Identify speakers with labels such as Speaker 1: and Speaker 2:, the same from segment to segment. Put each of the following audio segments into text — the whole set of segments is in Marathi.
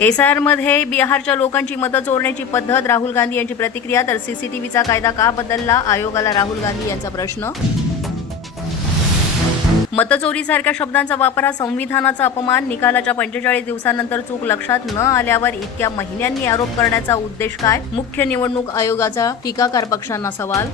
Speaker 1: एसआरमध्ये बिहारच्या लोकांची मतं चोरण्याची पद्धत राहुल गांधी यांची प्रतिक्रिया तर सीसीटीव्हीचा कायदा का बदलला? आयोगाला राहुल गांधी यांचा प्रश्न. मतचोरीसारख्या शब्दांचा वापर हा संविधानाचा अपमान निकालाच्या पंचेचाळीस दिवसानंतर चूक लक्षात न आल्यावर इतक्या महिन्यांनी आरोप करण्याचा उद्देश काय? मुख्य निवडणूक आयोगाचा टीकाकार पक्षांना सवाल.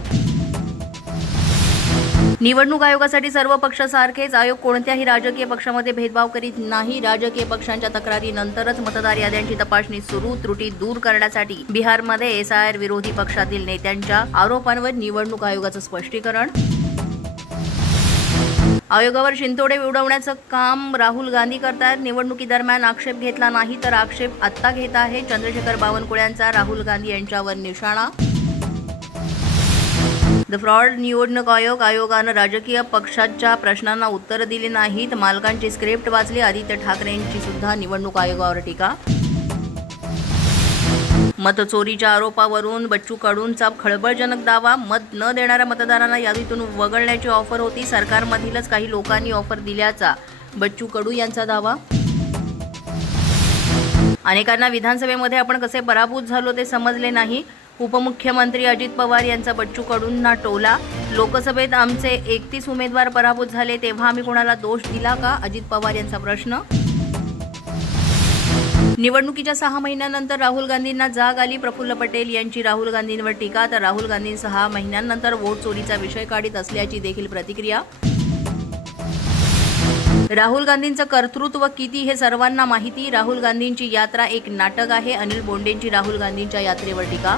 Speaker 1: निवडणूक आयोगासाठी सर्व पक्ष सारखेच आयोग कोणत्याही राजकीय पक्षामध्ये भेदभाव करीत नाही. राजकीय पक्षांच्या तक्रारीनंतरच मतदार याद्यांची तपासणी सुरू. त्रुटी दूर करण्यासाठी बिहारमध्ये एसआयआर विरोधी पक्षातील नेत्यांच्या आरोपांवर निवडणूक आयोगाचं स्पष्टीकरण. आयोगावर शिंतोडे उडवण्याचं काम राहुल गांधी करतायत. निवडणुकीदरम्यान आक्षेप घेतला नाही तर आक्षेप आत्ता घेत आहे. चंद्रशेखर बावनकुळ्यांचा राहुल गांधी यांच्यावर निशाणा. द फ्रॉड निवडणूक आयोग आयोगानं राजकीय पक्षाच्या प्रश्नांना उत्तर दिली नाहीत. मालकांची स्क्रिप्ट वाचली आदित्य ठाकरेंची सुद्धा निवडणूक आयोगावर टीका. मतचोरीच्या आरोपावरून बच्चू कडूंचा खळबळजनक दावा. मत न देणाऱ्या मतदारांना यादीतून वगळण्याची ऑफर होती. सरकारमधीलच काही लोकांनी ऑफर दिल्याचा बच्चू कडू यांचा दावा. अनेकांना विधानसभेमध्ये आपण कसे पराभूत झालो ते समजले नाही. उपमुख्यमंत्री अजित पवार यांचा बच्चू कडूंना टोला लोकसभेत आमचे एकतीस उमेदवार पराभूत झाले तेव्हा आम्ही कोणाला दोष दिला का? अजित पवार यांचा प्रश्न. निवडणुकीच्या सहा महिन्यानंतर राहुल गांधींना जाग आली प्रफुल्ल पटेल यांची राहुल गांधींवर टीका तर राहुल गांधी सहा महिन्यानंतर वोट चोरीचा विषय काढीत असल्याची देखील प्रतिक्रिया. राहुल गांधींचं कर्तृत्व किती हे सर्वांना माहिती. राहुल गांधींची यात्रा एक नाटक आहे. अनिल बोंडेंची राहुल गांधींच्या यात्रेवर टीका.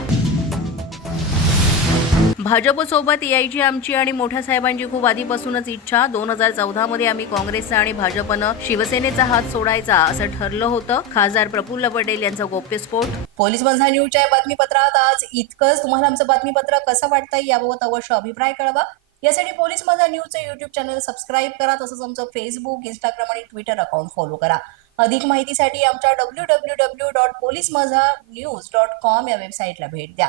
Speaker 1: भाजपसोबत यायची आमची आणि मोठ्या साहेबांची खूप आधीपासूनच इच्छा. दोन हजार चौदा मध्ये आम्ही काँग्रेसचा आणि भाजपनं शिवसेनेचा हात सोडायचा असं ठरलं होतं. खासदार प्रफुल्ल पटेल यांचा गोप्यस्फोट पोलीस बंधा न्यूजच्या बातमीपत्रात आज इतकंच. तुम्हाला आमचं बातमीपत्र कसं वाटतंय याबाबत अवश्य अभिप्राय कळवा. यासाठी पोलीस माझा न्यूजचं युट्यूब चॅनल सबस्क्राईब करा तसंच आमचं फेसबुक इंस्टाग्राम आणि ट्विटर अकाउंट फॉलो करा. अधिक माहितीसाठी आमच्या W W W dot police Majha news dot com या वेबसाईटला भेट द्या.